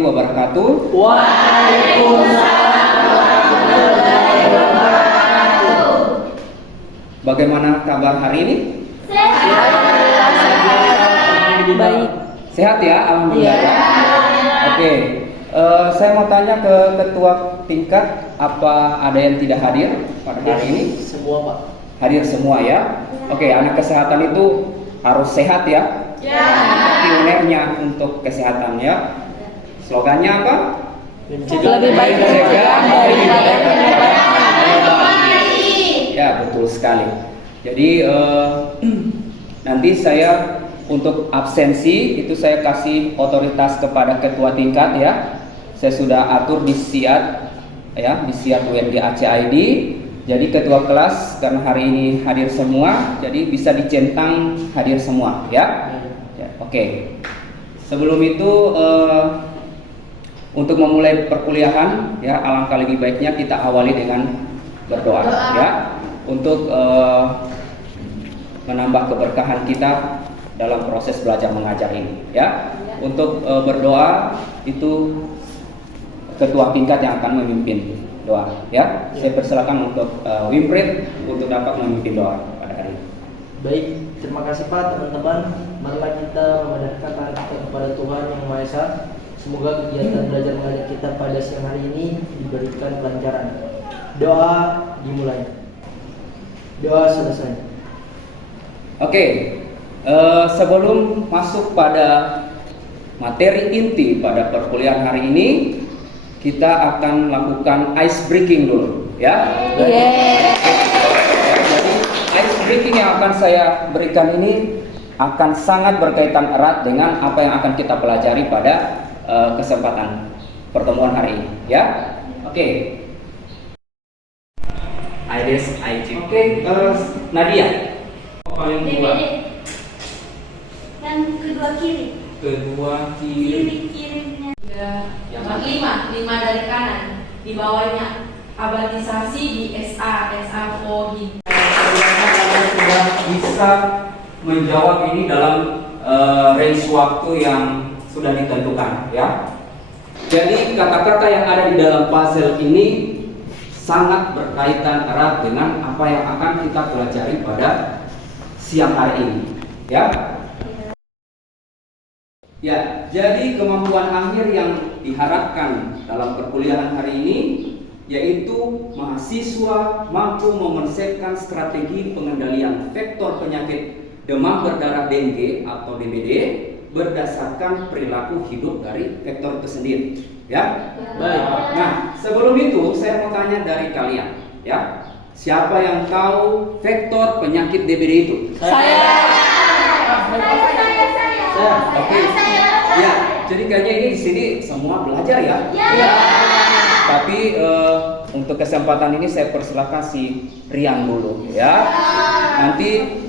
warahmatullahi wabarakatuh. Waalaikumsalam warahmatullahi wabarakatuh. Bagaimana kabar hari ini? Sehat. Baik. Sehat ya, alhamdulillah. Iya. Oke, saya mau tanya ke ketua tingkat, apa ada yang tidak hadir pada hari ini? Semua Pak. Hadir semua ya. Oke, anak kesehatan itu harus sehat ya. Ya. Pionernya untuk kesehatan ya. Slogannya apa? Lebih baik mencegah daripada mengobati. Ya, betul sekali. Jadi nanti saya untuk absensi itu saya kasih otoritas kepada ketua tingkat ya. Saya sudah atur di SIAT ya, di SIAT UNG Aceh ID. Jadi ketua kelas karena hari ini hadir semua, jadi bisa dicentang hadir semua ya. Oke. Sebelum itu untuk memulai perkuliahan ya, alangkah lebih baiknya kita awali dengan berdoa ya, untuk menambah keberkahan kita dalam proses belajar mengajar ini ya. Untuk berdoa itu ketua tingkat yang akan memimpin doa ya. Saya persilakan untuk Wimprit untuk dapat memimpin doa pada hari ini. Baik, terima kasih Pak. Teman-teman, marilah kita memadamkan tangan kita kepada Tuhan Yang Maha Esa. Semoga kegiatan belajar mengajar kita pada siang hari ini diberikan kelancaran. Doa dimulai. Doa selesai. Oke, sebelum masuk pada materi inti pada perkuliahan hari ini, kita akan melakukan ice breaking dulu ya. Jadi ice breaking yang akan saya berikan ini akan sangat berkaitan erat dengan apa yang akan kita pelajari pada kesempatan pertemuan hari ini ya. Oke. Iris, Aijib. Oke, Nadia. Paling dua. Yang kedua kiri. Kedua kiri. Kirinya. Yang lima dari kanan. Di bawahnya abatisasi di SA Fogging. Kalian sudah bisa menjawab ini dalam range waktu yang sudah ditentukan ya. Jadi kata-kata yang ada di dalam puzzle ini sangat berkaitan erat dengan apa yang akan kita pelajari pada siang hari ini ya. Ya, jadi kemampuan akhir yang diharapkan dalam perkuliahan hari ini yaitu mahasiswa mampu memensepkan strategi pengendalian vektor penyakit demam berdarah dengue atau DBD berdasarkan perilaku hidup dari vektor itu sendiri ya. Baik. Nah, sebelum itu saya mau tanya dari kalian ya. Siapa yang tahu vektor penyakit DBD itu? Saya. Oke. Ya, jadi kayaknya ini di sini semua belajar ya. Tapi untuk kesempatan ini saya persilakan si Rian dulu ya. Nanti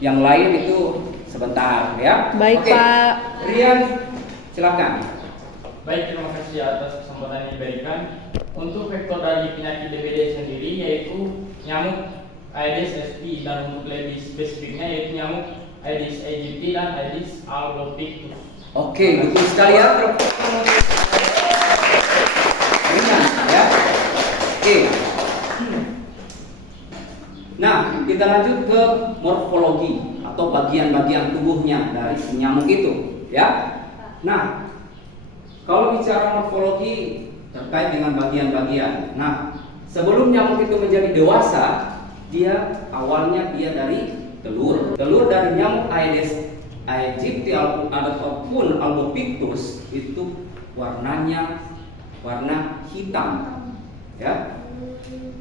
yang lain itu sebentar ya. Baik, Oke. Pak. Rian, silakan. Baik, terima kasih atas kesempatan yang diberikan. Untuk vektor dari penyakit DBD sendiri yaitu nyamuk Aedes aegypti dan untuk lebih spesifiknya yaitu nyamuk Aedes aegypti dan Aedes albopictus. Oke, betul sekali ya. Rian ya. Oke. Nah, kita lanjut ke morfologi atau bagian-bagian tubuhnya dari si nyamuk itu ya. Nah, kalau bicara morfologi terkait dengan bagian-bagian. Nah, sebelum nyamuk itu menjadi dewasa, dia awalnya dari telur. Telur dari nyamuk Aedes aegypti ataupun albopictus itu warnanya warna hitam ya.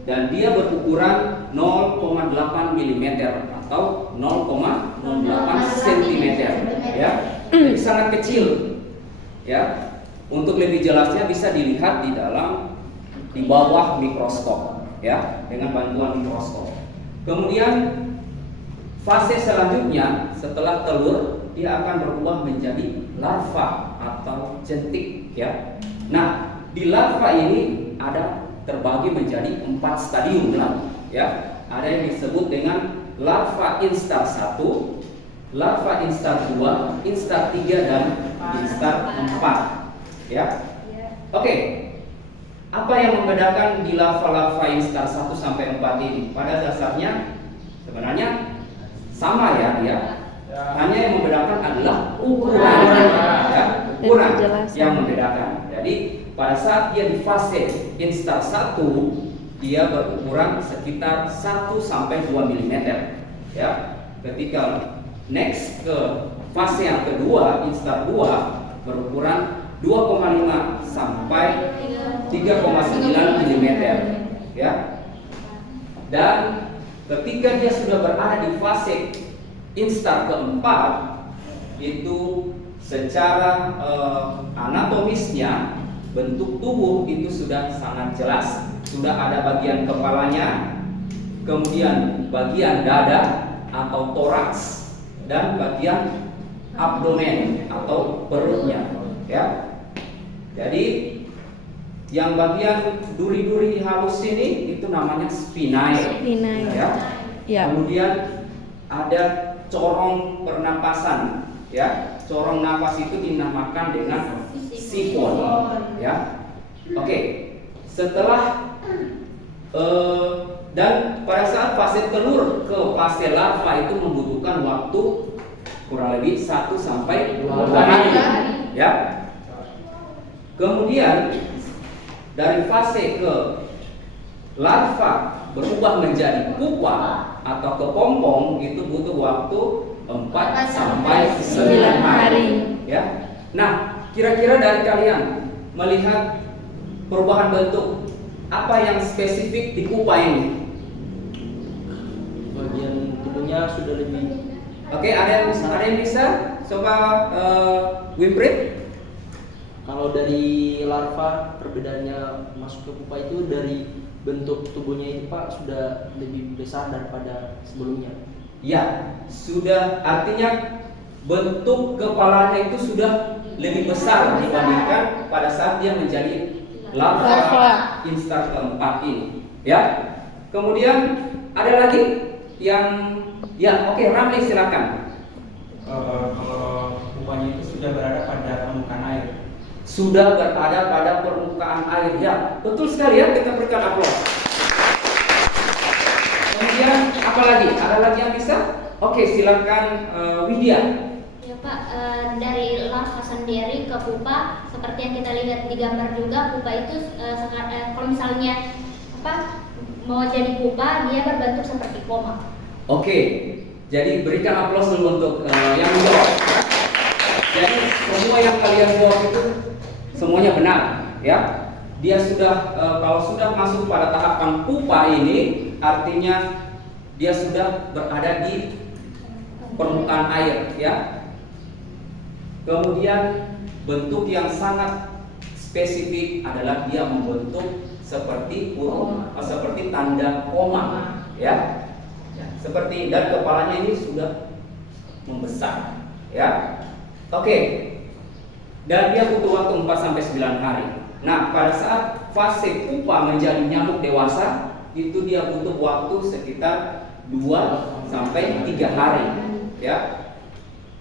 Dan dia berukuran 0,8 mm atau 0,08 cm ya. Jadi sangat kecil ya. Untuk lebih jelasnya bisa dilihat di bawah mikroskop ya, dengan bantuan mikroskop. Kemudian fase selanjutnya setelah telur dia akan berubah menjadi larva atau jentik ya. Nah, di larva ini ada terbagi menjadi 4 stadium lah ya. Ada yang disebut dengan larva instar 1, larva instar 2, instar 3 dan instar 4 ya. Oke. Apa yang membedakan di larva-larva instar 1 sampai 4 ini? Pada dasarnya sebenarnya sama ya dia. Hanya yang membedakan adalah ukuran, ya, ukuran yang membedakan. Jadi pada saat dia di fase instar 1, dia berukuran sekitar 1 sampai 2 mm. Ya. Ketika next ke fase yang kedua, instar 2, berukuran 2,5 sampai 3,9 mm, ya. Dan ketika dia sudah berada di fase instar keempat, itu secara anatomisnya bentuk tubuh itu sudah sangat jelas. Sudah ada bagian kepalanya, kemudian bagian dada atau toraks, dan bagian abdomen atau perutnya, ya. Jadi yang bagian duri-duri halus ini itu namanya spinae. Ya. Ya. Kemudian ada corong pernapasan, ya. Corong nafas itu dinamakan dengan sifon, ya. Oke. Setelah dan pada saat fase telur ke fase larva itu membutuhkan waktu kurang lebih 1 sampai 2 hari, ya. Kemudian dari fase ke larva berubah menjadi pupa atau kepompong itu butuh waktu 4 sampai 9 hari, ya. Nah, kira-kira dari kalian melihat perubahan bentuk apa yang spesifik di pupa ini? Bagian tubuhnya sudah lebih. Oke, ada yang bisa? Coba Wilfried. Kalau dari larva perbedaannya masuk ke pupa itu dari bentuk tubuhnya itu Pak sudah lebih besar daripada sebelumnya. Ya, sudah, artinya bentuk kepalanya itu sudah lebih besar dibandingkan pada saat dia menjadi larva instar keempat ini, ya. Kemudian ada lagi yang, ya, oke, Ramli silakan. Kalau pupanya itu sudah berada pada permukaan air. Sudah berada pada permukaan air, ya, betul sekali ya, kita berikan aplaus. Kemudian apa lagi? Ada lagi yang bisa? Oke, silakan Widya. Ya Pak, dari larva sendiri ke pupa, seperti yang kita lihat di gambar juga, pupa itu kalau misalnya mau jadi pupa, dia berbentuk seperti koma. Oke, jadi berikan aplaus dulu untuk yang menjawab. Jadi semua yang kalian jawab itu semuanya benar, ya. Dia sudah kalau sudah masuk pada tahapan pupa ini, artinya dia sudah berada di permukaan air, ya. Kemudian bentuk yang sangat spesifik adalah dia membentuk seperti seperti tanda koma, ya. Seperti, dan kepalanya ini sudah membesar, ya. Oke. Dan dia butuh waktu 4 sampai 9 hari. Nah, pada saat fase pupa menjadi nyamuk dewasa, itu dia butuh waktu sekitar 2 sampai 3 hari, ya.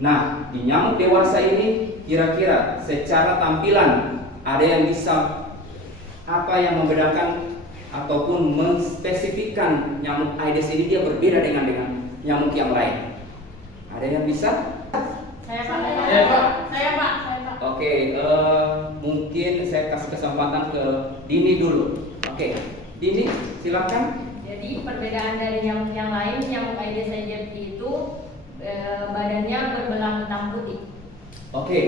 Nah, di nyamuk dewasa ini kira-kira secara tampilan ada yang bisa apa yang membedakan ataupun menspesifikkan nyamuk Aedes ini dia berbeda dengan nyamuk yang lain? Ada yang bisa? Saya Pak. Oke, mungkin saya kasih kesempatan ke Dini dulu. Oke, Dini, silakan. Jadi perbedaan dari nyamuk yang lain, nyamuk Aedes aegypti itu badannya berbelang hitam putih. Oke,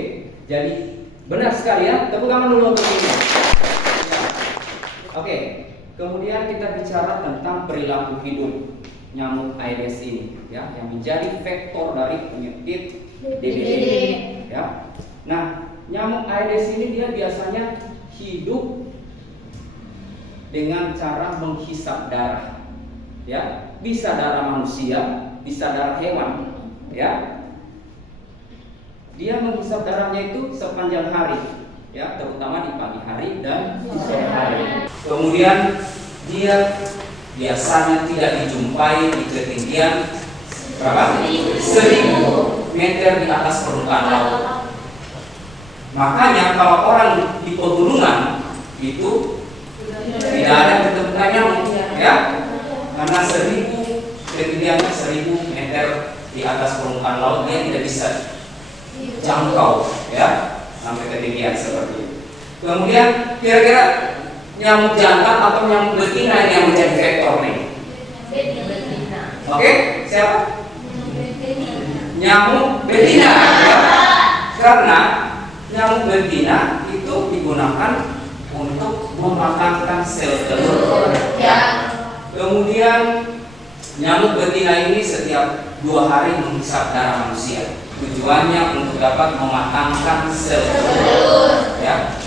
jadi benar sekali ya. Tepuk tangan dulu untuk ini. Oke, kemudian kita bicara tentang perilaku hidup nyamuk Aedes ini, ya, yang menjadi vektor dari penyakit DBD, ya. Nah, nyamuk Aedes ini dia biasanya hidup dengan cara menghisap darah, ya. Bisa darah manusia, bisa darah hewan, ya. Dia menghisap darahnya itu sepanjang hari, ya, terutama di pagi hari dan di sore hari. Kemudian dia biasanya tidak dijumpai di ketinggian berapa? 1000 meter di atas permukaan laut. Makanya kalau orang di pegunungan itu tidak ada ketemuan nyamuk, ya, karena ketinggiannya 1000 meter di atas permukaan laut, dia tidak bisa jangkau, ya, sampai ketinggian seperti itu. Kemudian kira-kira nyamuk jantan atau nyamuk betina yang menjadi vektor nih? Oke, siapa? Nyamuk betina, ya. Karena nyamuk betina itu digunakan untuk memakankan sel telur. Ya. Kemudian nyamuk betina ini setiap 2 hari menghisap darah manusia. Tujuannya untuk dapat mematangkan sel telur. Ya.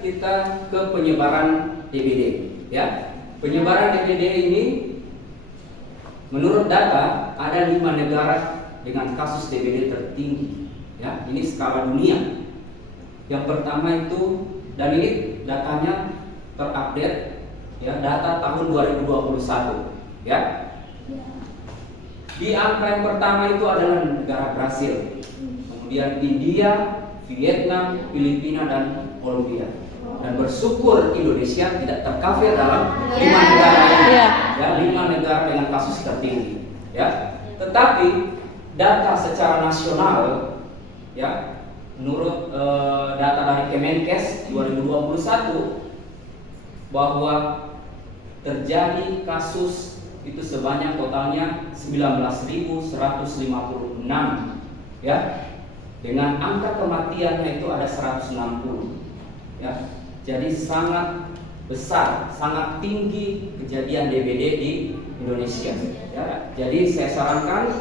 Kita ke penyebaran DBD. Ya. Penyebaran DBD ini menurut data ada 5 negara dengan kasus DBD tertinggi. Ya, ini skala dunia. Yang pertama itu, dan ini datanya terupdate, ya, data tahun 2021, ya. Di angka yang pertama itu adalah negara Brasil, kemudian India, Vietnam, Filipina, dan Kolombia. Dan bersyukur Indonesia tidak tercover dalam 5 negara ini, ya, 5 negara dengan kasus tertinggi, ya. Tetapi data secara nasional, ya, menurut data dari Kemenkes 2021 bahwa terjadi kasus itu sebanyak totalnya 19.156, ya, dengan angka kematiannya itu ada 160, ya. Jadi sangat besar, sangat tinggi kejadian DBD di Indonesia, ya. Jadi saya sarankan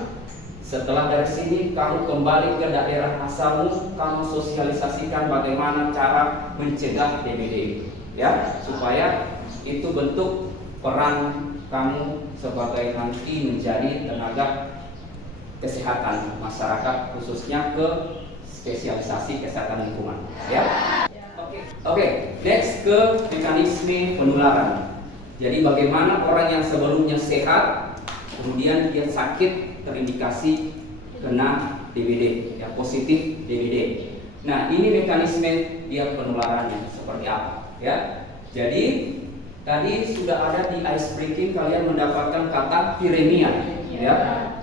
setelah dari sini kamu kembali ke daerah asalmu, kamu sosialisasikan bagaimana cara mencegah DBD, ya, supaya itu bentuk peran kamu sebagai nanti menjadi tenaga kesehatan masyarakat, khususnya ke spesialisasi kesehatan lingkungan, ya. Oke, next ke mekanisme penularan. Jadi bagaimana orang yang sebelumnya sehat kemudian dia sakit terindikasi kena DBD, ya, positif DBD. Nah, ini mekanisme dia penularannya seperti apa, ya. Jadi tadi sudah ada di ice breaking, kalian mendapatkan kata viremia, ya,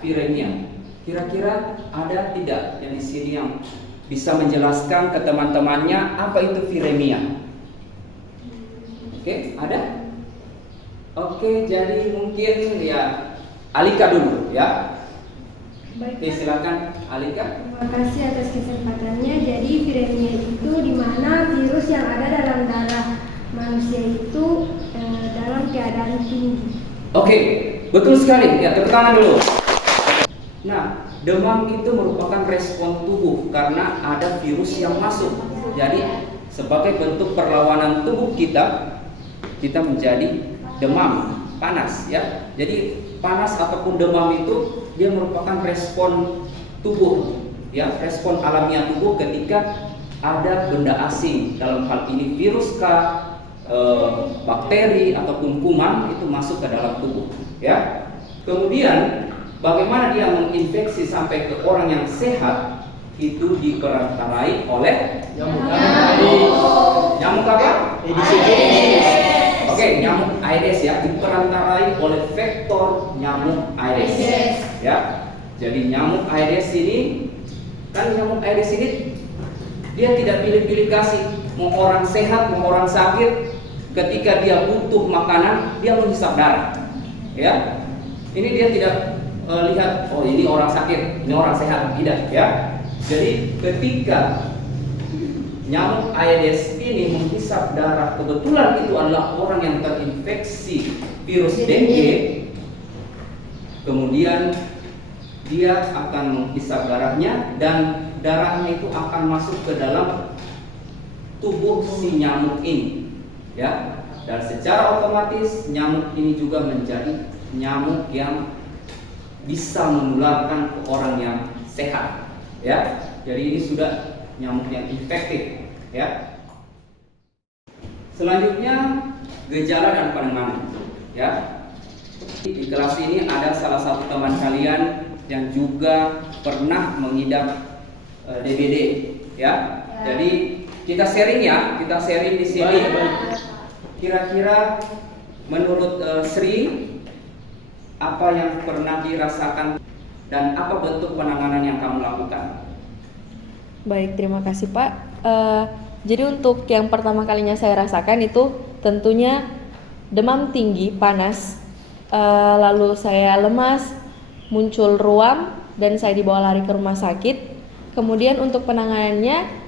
viremia. Kira-kira ada tidak yang di sini yang bisa menjelaskan ke teman-temannya apa itu viremia? Oke, ada? Oke, jadi mungkin ya Alika dulu, ya. Oke, silakan Alika. Terima kasih atas kesempatannya. Jadi viremia itu di mana virus yang ada dalam darah manusia itu dalam keadaan tinggi. Oke, betul sekali. Ya, tepuk tangan dulu. Nah, demam itu merupakan respon tubuh karena ada virus yang masuk. Jadi sebagai bentuk perlawanan tubuh kita menjadi demam, panas, ya. Jadi panas ataupun demam itu dia merupakan respon tubuh, ya, respon alamiah tubuh ketika ada benda asing, dalam hal ini virus kah, bakteri ataupun kuman itu masuk ke dalam tubuh, ya. Kemudian bagaimana dia menginfeksi sampai ke orang yang sehat itu diperantarai oleh nyamuk apa? Oke, nyamuk Aedes, ya, diperantarai oleh vektor nyamuk Aedes, ya. Jadi nyamuk Aedes ini dia tidak pilih-pilih kasih, mau orang sehat mau orang sakit. Ketika dia butuh makanan, dia menghisap darah, ya. Ini dia tidak lihat, oh ini orang sakit, ini orang sehat, tidak, ya. Jadi ketika nyamuk Aedes ini menghisap darah, kebetulan itu adalah orang yang terinfeksi virus dengue, kemudian dia akan menghisap darahnya dan darahnya itu akan masuk ke dalam tubuh si nyamuk ini, ya. Dan secara otomatis nyamuk ini juga menjadi nyamuk yang bisa menularkan ke orang yang sehat, ya. Jadi ini sudah nyamuk yang infektif, ya. Selanjutnya gejala dan penanganan, ya. Di kelas ini ada salah satu teman kalian yang juga pernah mengidap DBD, ya. Jadi kita sharing ya, kita sharing di sini. Kira-kira menurut Sri, apa yang pernah dirasakan dan apa bentuk penanganan yang kamu lakukan? Baik, terima kasih Pak. Jadi untuk yang pertama kalinya saya rasakan itu tentunya demam tinggi, panas, lalu saya lemas, muncul ruam, dan saya dibawa lari ke rumah sakit. Kemudian untuk penanganannya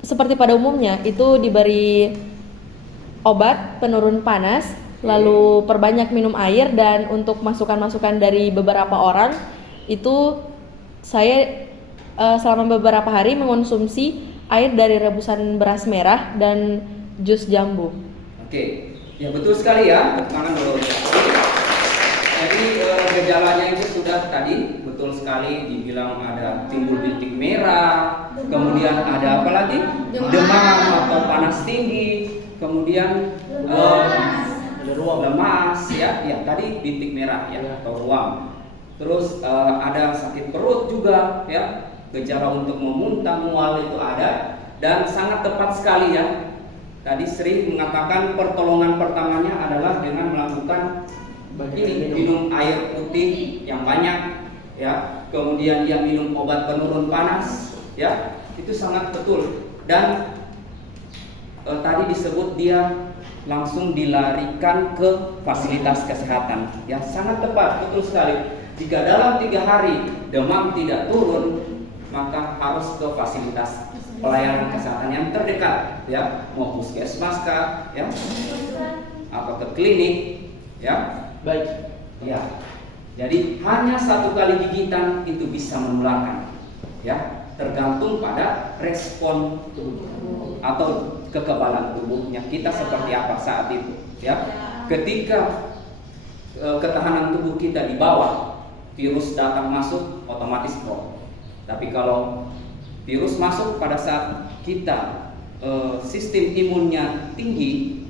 seperti pada umumnya itu diberi obat penurun panas, lalu perbanyak minum air, dan untuk masukan-masukan dari beberapa orang itu saya selama beberapa hari mengonsumsi air dari rebusan beras merah dan jus jambu. Oke, ya betul sekali ya. Tangan dulu. Jadi gejalanya itu sudah tadi betul sekali dibilang ada timbul bintik merah, kemudian ada apa lagi? Demam atau panas tinggi, kemudian lemas ya, tadi bintik merah ya atau ruam. Terus ada sakit perut juga ya. Gejala untuk memuntah, mual itu ada, dan sangat tepat sekali ya. Tadi Sri mengatakan pertolongan pertamanya adalah dengan melakukan minum air putih yang banyak ya. Kemudian dia minum obat penurun panas ya. Itu sangat betul. Dan tadi disebut dia langsung dilarikan ke fasilitas kesehatan ya. Sangat tepat, betul sekali. Jika dalam 3 hari demam tidak turun, maka harus ke fasilitas pelayanan kesehatan yang terdekat ya, mau puskesmas kah ya, apa ke klinik ya. Baik. Ya. Jadi hanya 1 kali gigitan itu bisa menularkan ya, tergantung pada respon tubuh atau kekebalan tubuhnya kita seperti apa saat itu ya. Ketika ketahanan tubuh kita di bawah, virus datang masuk otomatis drop. Tapi kalau virus masuk pada saat kita sistem imunnya tinggi,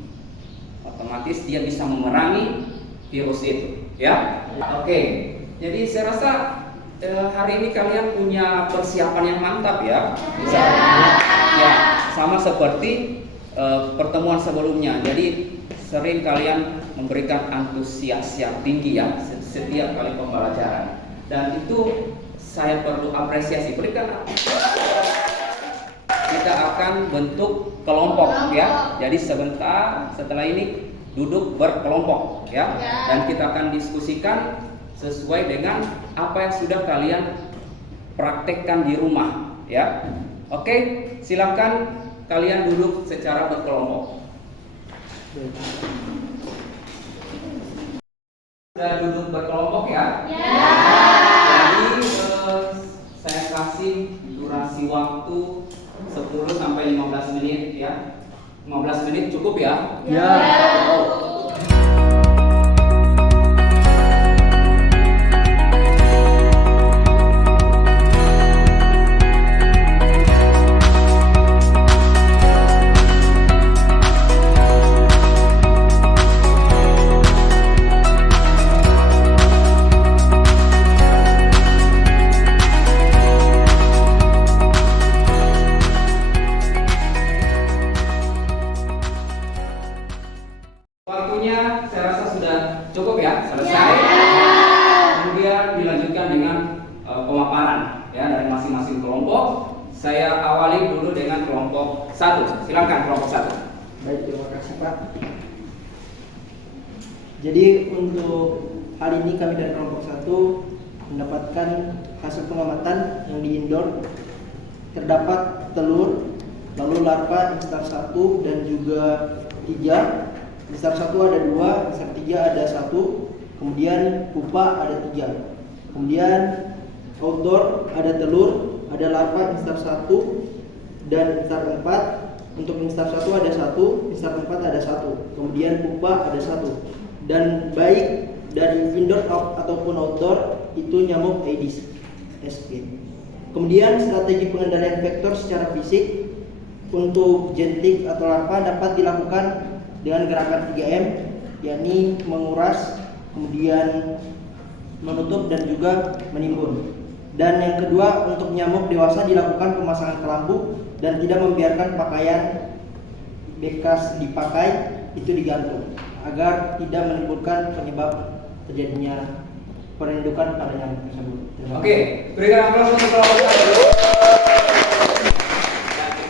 otomatis dia bisa memerangi virus itu ya. Oke, jadi saya rasa hari ini kalian punya persiapan yang mantap ya. Ya, sama seperti pertemuan sebelumnya. Jadi sering kalian memberikan antusias yang tinggi ya setiap kali pembelajaran, dan itu saya perlu apresiasi. Berikan. Kita akan bentuk kelompok ya. Jadi sebentar setelah ini duduk berkelompok ya. Dan kita akan diskusikan sesuai dengan apa yang sudah kalian praktekkan di rumah ya. Oke, silakan kalian duduk secara berkelompok. Sudah duduk berkelompok ya? Jadi saya kasih durasi waktu 10 sampai 15 menit ya. 15 menit cukup ya? Ya. Waktunya saya rasa sudah cukup ya, selesai. Kemudian dilanjutkan dengan pemaparan ya dari masing-masing kelompok. Saya awali dulu dengan kelompok 1. Silakan kelompok 1. Baik, terima kasih Pak. Jadi untuk hari ini kami dari kelompok 1 mendapatkan hasil pengamatan yang di indoor. Terdapat telur, lalu larva instar 1 dan juga 3. Instar 1 ada 2, instar 3 ada 1, kemudian pupa ada 3. Kemudian outdoor ada telur, ada larva instar 1 dan instar 4. Untuk instar 1 ada 1, instar 4 ada 1, kemudian pupa ada 1. Dan baik dari indoor ataupun outdoor itu nyamuk Aedes aegypti. Kemudian strategi pengendalian vektor secara fisik untuk jentik atau larva dapat dilakukan dengan gerakan 3M, yakni menguras, kemudian menutup dan juga menimbun. Dan yang kedua, untuk nyamuk dewasa dilakukan pemasangan kelambu dan tidak membiarkan pakaian bekas dipakai itu digantung agar tidak menimbulkan penyebab terjadinya perindukan pada nyamuk tersebut. Oke, berikan aplaus untuk kelompok satu.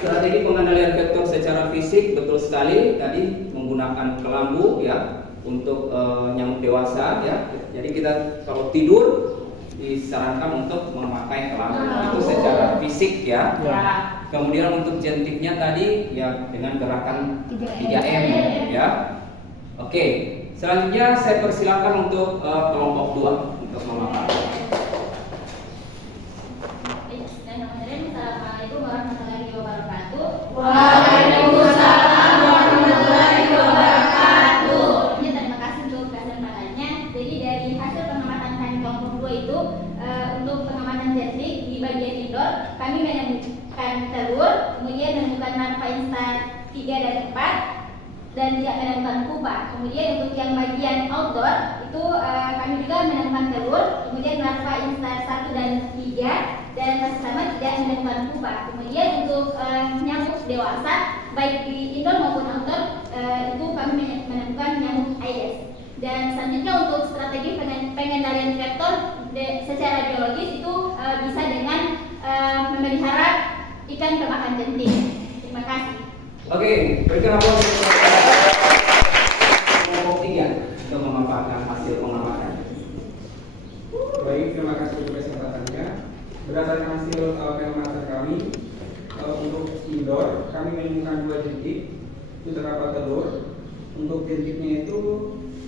Strategi pengendalian vektor secara fisik betul sekali tadi menggunakan kelambu ya untuk nyamuk dewasa ya. Jadi kita kalau tidur disarankan untuk memakai kelambu itu secara fisik ya. Kemudian untuk jentiknya tadi ya dengan gerakan 3M ya. Oke, selanjutnya saya persilakan untuk kelompok 2 untuk memakai. Assalamualaikum warahmatullahi wabarakatuh. Waalaikumsalam warahmatullahi wabarakatuh. Terima kasih untuk kesempatannya. Jadi dari hasil pengamatan kami kelompok 2 itu untuk pengamatan jentik di bagian indoor kami menemukan telur, kemudian menemukan larva instar 3 dan 4 dan tidak menemukan pupa. Kemudian untuk yang bagian outdoor itu kami juga menemukan telur, kemudian larva instar 1 dan 3 dan masih sama tidak menemukan pupa. Kemudian untuk nyamuk dewasa baik di indoor maupun outdoor itu kami menemukan nyamuk Aedes. Dan selanjutnya untuk strategi pengendalian vektor secara biologis itu bisa dengan memelihara ikan pemakan jentik. Terima kasih. Oke, berikan aplaus untuk kelompok 3 untuk memanfaatkan hasil pengamatan. Baik, terima kasih untuk kesempatannya. Berdasarkan hasil pengamatan kami untuk indoor, kami menemukan 2 jentik itu terdapat telur. Untuk jentiknya itu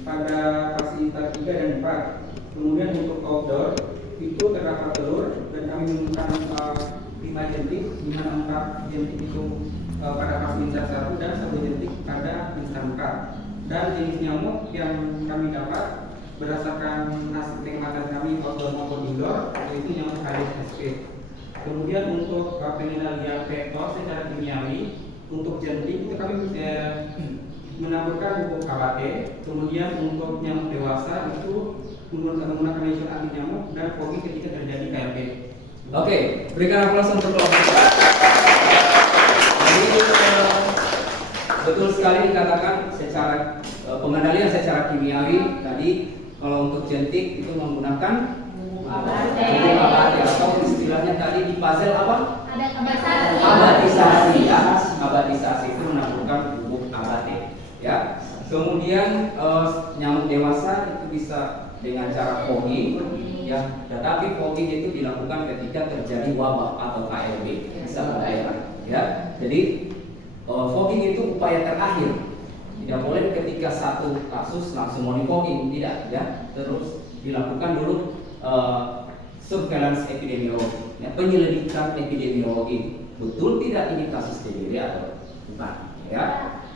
pada fasilitas 3 dan 4. Kemudian untuk outdoor itu terdapat telur dan kami menemukan 5 jentik, di mana 4 jentik itu pada fasilitas 1 dan 1 jentik pada instan 4. Dan jenis nyamuk yang kami dapat berdasarkan hasil pengamatan kami outdoor maupun indoor yaitu nyamuk Aedes aegypti. Kemudian untuk pengendalian vektor secara kimiawi untuk jentik itu kami menaburkan pupuk abate. Kemudian untuk nyamuk dewasa itu menggunakan racun anti nyamuk dan fogging ketika terjadi KLB. Oke, berikan aplaus untuk kelompok 4. Jadi betul sekali dikatakan secara pengendalian secara kimiawi tadi kalau untuk jentik itu menggunakan pupuk abate atau istilahnya tadi di puzzle apa? Abatisasi ya. Abatisasi itu menaburkan pupuk abate ya. Kemudian nyamuk dewasa itu bisa dengan cara fogging ya. Tetapi fogging itu dilakukan ketika terjadi wabah atau KLB di satu daerah ya. Jadi fogging itu upaya terakhir. Tidak boleh ketika satu kasus langsung mau di-fogging, tidak ya. Terus dilakukan dulu surveillance epidemiologi, ya, penyelidikan epidemiologi. Betul tidak ini kasus TBC atau bukan ya.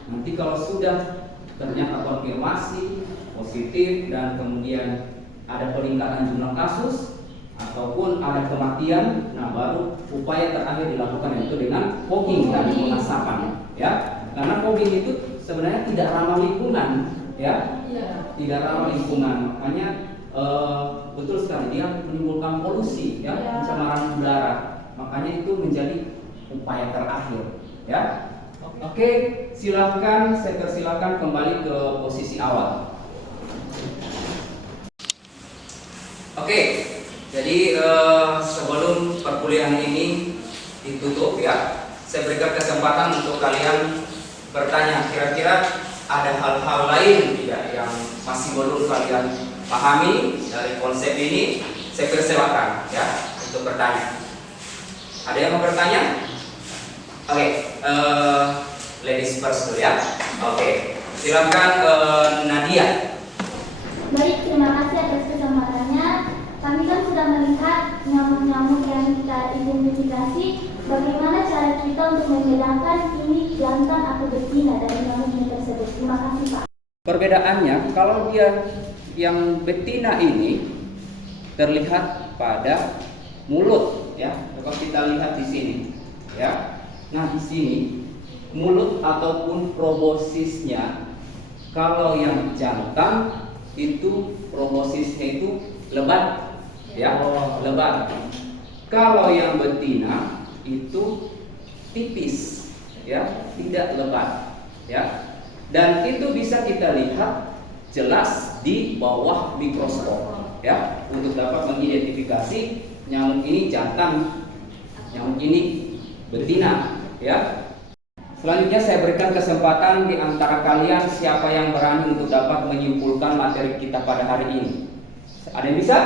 Nanti kalau sudah ternyata konfirmasi positif dan kemudian ada peningkatan jumlah kasus ataupun ada kematian, nah baru upaya terakhir dilakukan yaitu dengan fogging dan pengasapan ya. Karena fogging itu sebenarnya tidak ramah lingkungan ya. Tidak ramah lingkungan, makanya betul sekali dia menimbulkan polusi ya, pencemaran udara. Makanya itu menjadi upaya terakhir ya. Oke, silakan saya persilakan kembali ke posisi awal. Oke, jadi sebelum perkuliahan ini ditutup ya, saya berikan kesempatan untuk kalian bertanya. Kira-kira ada hal-hal lain tidak yang masih belum kalian pahami dari konsep ini? Saya persilakan ya untuk bertanya. Ada yang mau bertanya? Oke, ladies first dulu ya. Oke, silakan Nadia. Baik, terima kasih atas kesempatannya. Kami kan sudah melihat nyamuk-nyamuk yang kita identifikasi. Bagaimana cara kita untuk membedakan ini jantan atau betina dari nyamuk tersebut? Terima kasih, Pak. Perbedaannya, kalau dia yang betina ini terlihat pada mulut ya. Kalau kita lihat di sini ya. Nah, di sini mulut ataupun proboscisnya, kalau yang jantan itu proboscisnya itu lebat ya, lebat. Kalau yang betina itu tipis, ya, tidak lebat, ya. Dan itu bisa kita lihat jelas di bawah mikroskop, ya, untuk dapat mengidentifikasi nyamuk ini jantan, nyamuk ini betina, ya. Selanjutnya saya berikan kesempatan di antara kalian siapa yang berani untuk dapat menyimpulkan materi kita pada hari ini. Ada yang bisa?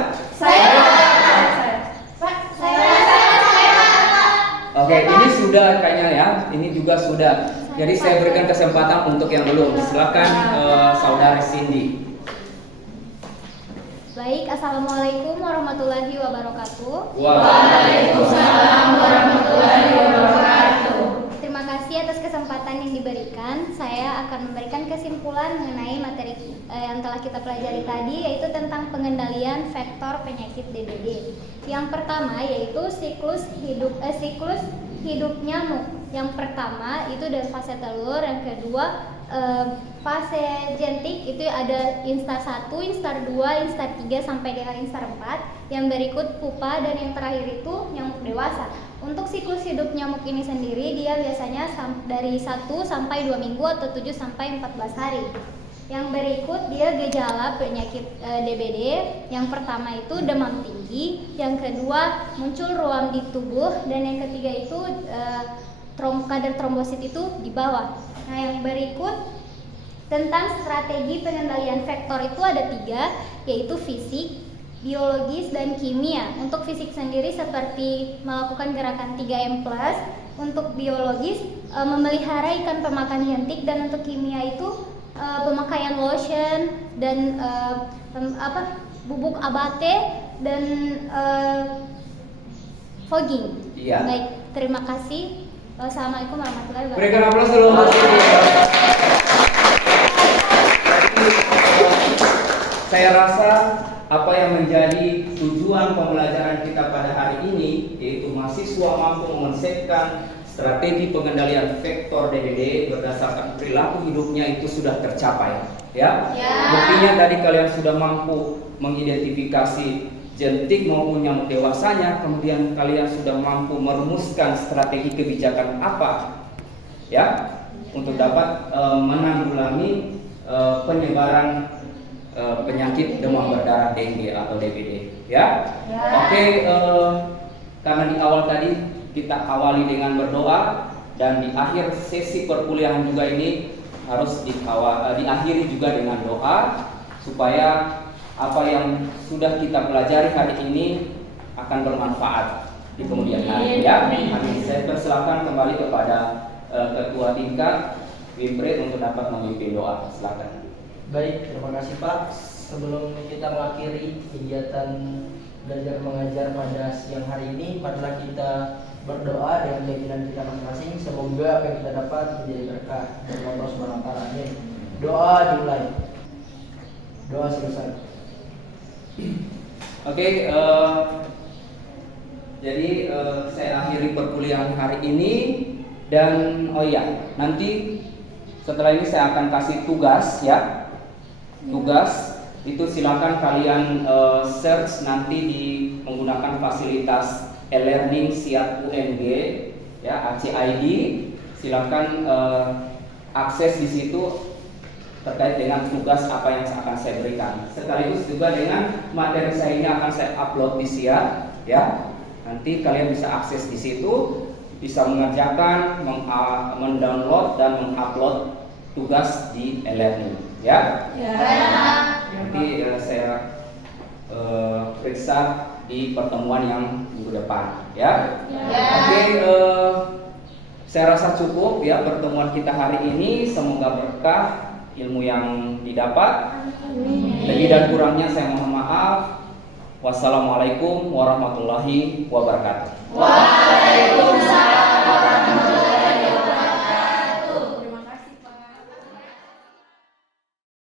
Oke, ini sudah kayaknya ya. Ini juga sudah. Jadi saya berikan kesempatan untuk yang belum. Silakan saudari Cindy. Baik, assalamualaikum warahmatullahi wabarakatuh. Waalaikumsalam warahmatullahi wabarakatuh. Terima kasih atas kesempatan yang diberikan. Saya akan memberikan kesimpulan mengenai materi yang telah kita pelajari tadi, yaitu tentang pengendalian vektor penyakit DBD. Yang pertama yaitu siklus hidup nyamuk. Yang pertama itu dari fase telur, yang kedua fase jentik itu ada instar 1, instar 2, instar 3 sampai dengan instar 4. Yang berikut pupa dan yang terakhir itu nyamuk dewasa. Untuk siklus hidup nyamuk ini sendiri dia biasanya dari 1 sampai 2 minggu atau 7 sampai 14 hari. Yang berikut dia gejala penyakit DBD. Yang pertama itu demam tinggi, yang kedua muncul ruam di tubuh, dan yang ketiga itu kadar trombosit itu di bawah. Nah, yang berikut tentang strategi pengendalian vektor itu ada 3, yaitu fisik, biologis, dan kimia. Untuk fisik sendiri seperti melakukan gerakan 3M+, untuk biologis memelihara ikan pemakan jentik, dan untuk kimia itu pemakaian lotion dan bubuk abate dan fogging. Iya. Baik, terima kasih. Wassalamualaikum warahmatullahi wabarakatuh. Berikan aplaus dulu. Saya rasa apa yang menjadi tujuan pembelajaran kita pada hari ini yaitu mahasiswa mampu mengonsepkan strategi pengendalian vektor DBD berdasarkan perilaku hidupnya itu sudah tercapai, ya. Buktinya tadi kalian sudah mampu mengidentifikasi jentik maupun nyamuk dewasanya, kemudian kalian sudah mampu merumuskan strategi kebijakan apa, ya, untuk dapat menanggulangi penyebaran penyakit demam berdarah dengue atau DBD, ya. Oke, karena di awal tadi kita awali dengan berdoa, dan di akhir sesi perkuliahan juga ini harus diakhiri juga dengan doa supaya apa yang sudah kita pelajari hari ini akan bermanfaat di kemudian hari, ya. Amin. Saya persilakan kembali kepada ketua tingkat Wimpred untuk dapat memimpin doa. Silakan. Baik, terima kasih Pak. Sebelum kita mengakhiri kegiatan belajar mengajar pada siang hari ini, marilah kita berdoa dengan keyakinan kita masing-masing. Semoga apa yang kita dapat menjadi berkah dari Allah Subhanahu wa taala. Amin. Doa dimulai. Doa selesai. Oke, jadi saya akhiri perkuliahan hari ini, dan nanti setelah ini saya akan kasih tugas, ya. Tugas itu silakan kalian search nanti di menggunakan fasilitas e-learning Siap UNG, ya, ACID. Silakan akses di situ terkait dengan tugas apa yang akan saya berikan. Sekaligus juga dengan materi saya ini akan saya upload di Siap, ya. Nanti kalian bisa akses di situ, bisa mengerjakan, mendownload dan mengupload tugas di e-learning, ya. Nanti saya periksa di pertemuan yang minggu depan, ya. Oke, saya rasa cukup, ya, pertemuan kita hari ini. Semoga berkah ilmu yang didapat. Lebih dan kurangnya saya mohon maaf. Wassalamualaikum warahmatullahi wabarakatuh. Waalaikumsalam.